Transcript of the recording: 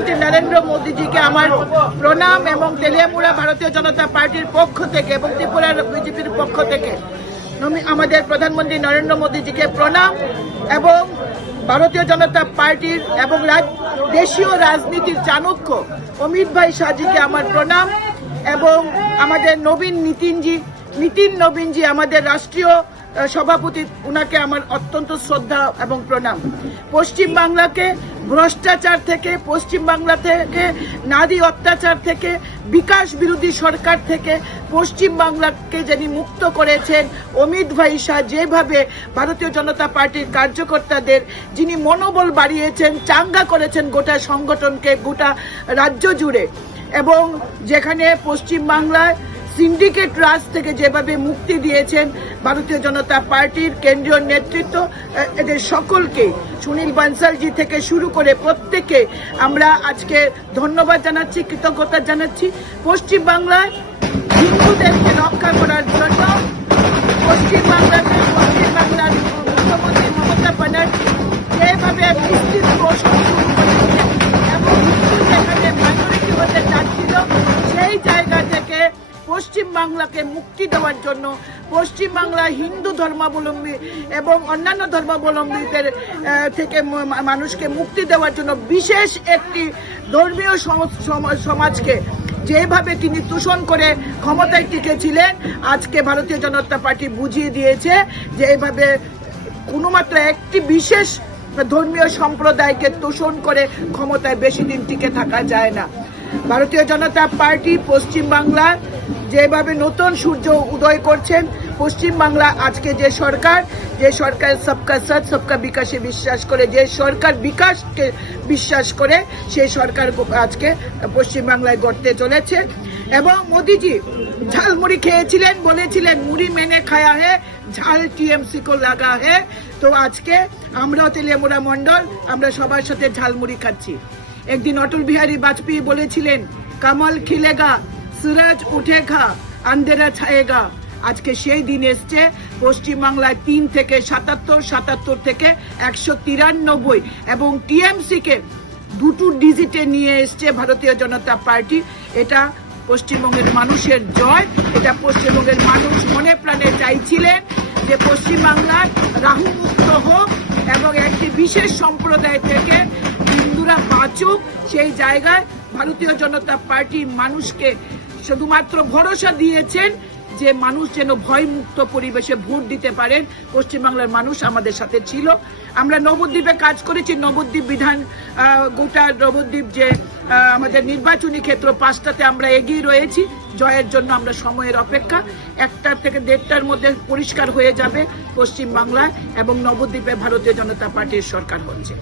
প্রধানমন্ত্রী নরেন্দ্র মোদীজিকে আমার প্রণাম এবং তেলিয়ামুড়া ভারতীয় জনতা পার্টির পক্ষ থেকে এবং ত্রিপুরার বিজেপির পক্ষ থেকে আমাদের প্রধানমন্ত্রী নরেন্দ্র মোদীজিকে প্রণাম এবং ভারতীয় জনতা পার্টির এবং দেশীয় রাজনীতির চাণক্য অমিত ভাই শাহজিকে আমার প্রণাম এবং আমাদের নীতিন নবীনজি আমাদের রাষ্ট্রীয় সভাপতি, উনাকে আমার অত্যন্ত শ্রদ্ধা এবং প্রণাম। পশ্চিমবাংলাকে ভ্রষ্টাচার থেকে, পশ্চিমবাংলা থেকে নারী অত্যাচার থেকে, বিকাশ বিরোধী সরকার থেকে পশ্চিমবাংলাকে যিনি মুক্ত করেছেন অমিত ভাই শাহ, যেভাবে ভারতীয় জনতা পার্টির কার্যকর্তাদের যিনি মনোবল বাড়িয়েছেন, চাঙ্গা করেছেন গোটা সংগঠনকে, গোটা রাজ্য জুড়ে, এবং যেখানে পশ্চিমবাংলায় সিন্ডিকেট রাজ থেকে যেভাবে মুক্তি দিয়েছেন ভারতীয় জনতা পার্টির কেন্দ্রীয় নেতৃত্ব, এদের সকলকে, সুনীল বানসালজি থেকে শুরু করে প্রত্যেককে আমরা আজকে ধন্যবাদ জানাচ্ছি, কৃতজ্ঞতা জানাচ্ছি। পশ্চিমবাংলায় হিন্দুদেরকে রক্ষা করার জন্য পশ্চিমবাংলার মুখ্যমন্ত্রী মমতা ব্যানার্জি যেভাবে বিস্তৃত এবং যেখানে মাইনরিটি হতে চাচ্ছিল, সেই জায়গা থেকে পশ্চিমবাংলাকে মুক্তি দেওয়ার জন্য, পশ্চিমবাংলা হিন্দু ধর্মাবলম্বী এবং অন্যান্য ধর্মাবলম্বীদের থেকে মানুষকে মুক্তি দেওয়ার জন্য বিশেষ একটি ধর্মীয় সমাজকে যেভাবে তিনি দূষণ করে ক্ষমতায় টিকেছিলেন, আজকে ভারতীয় জনতা পার্টি বুঝিয়ে দিয়েছে যে এইভাবে কোনোমাত্র একটি বিশেষ ধর্মীয় সম্প্রদায়কে দূষণ করে ক্ষমতায় বেশি দিন টিকে থাকা যায় না। ভারতীয় জনতা পার্টি পশ্চিমবাংলার যেভাবে নতুন সূর্য উদয় করছেন, পশ্চিমবাংলা আজকে যে সরকার সবকা সাথ সবকা বিকাশে বিশ্বাস করে, যে সরকার বিকাশকে বিশ্বাস করে, সেই সরকার আজকে পশ্চিমবাংলায় গড়তে চলেছে। এবং মোদিজি ঝালমুড়ি খেয়েছিলেন, বলেছিলেন মুড়ি মেনে খায়া হে, ঝাল টিএমসি কো লাগা হে। তো আজকে আমরাও তেলিয়ামুড়া মন্ডল আমরা সবার সাথে ঝালমুড়ি খাচ্ছি। একদিন অটল বিহারী বাজপেয়ী বলেছিলেন কমল খিলেগা, सूरज उठेगा, अंधेरा छाएगा। আজকে সেই দিন এসছে। পশ্চিমবাংলায় 3 থেকে 77 থেকে 193 এবং টিএমসি কে দুটো ডিজিটে নিয়ে এসছে ভারতীয় জনতা পার্টি। এটা পশ্চিমবঙ্গের মানুষের জয়। এটা পশ্চিমবঙ্গের মানুষ মনে প্রাণে চাইছিলেন যে পশ্চিমবাংলার রাহু মুক্ত হোক এবং একটি বিশেষ সম্প্রদায় থেকে হিন্দুরা বাঁচুক। সেই জায়গায় ভারতীয় জনতা পার্টি মানুষকে শুধুমাত্র ভরসা দিয়েছেন যে মানুষ যেন ভয়মুক্ত পরিবেশে ভোট দিতে পারেন। পশ্চিমবাংলার মানুষ আমাদের সাথে ছিল। আমরা নবদ্বীপে কাজ করেছি। নবদ্বীপ গোটা নবদ্বীপ যে আমাদের নির্বাচনী ক্ষেত্র 5টাতে আমরা এগিয়ে রয়েছি। জয়ের জন্য আমরা সময়ের অপেক্ষা। 1টা থেকে 1:30টার মধ্যে পরিষ্কার হয়ে যাবে পশ্চিমবাংলায় এবং নবদ্বীপে ভারতীয় জনতা পার্টির সরকার হচ্ছে।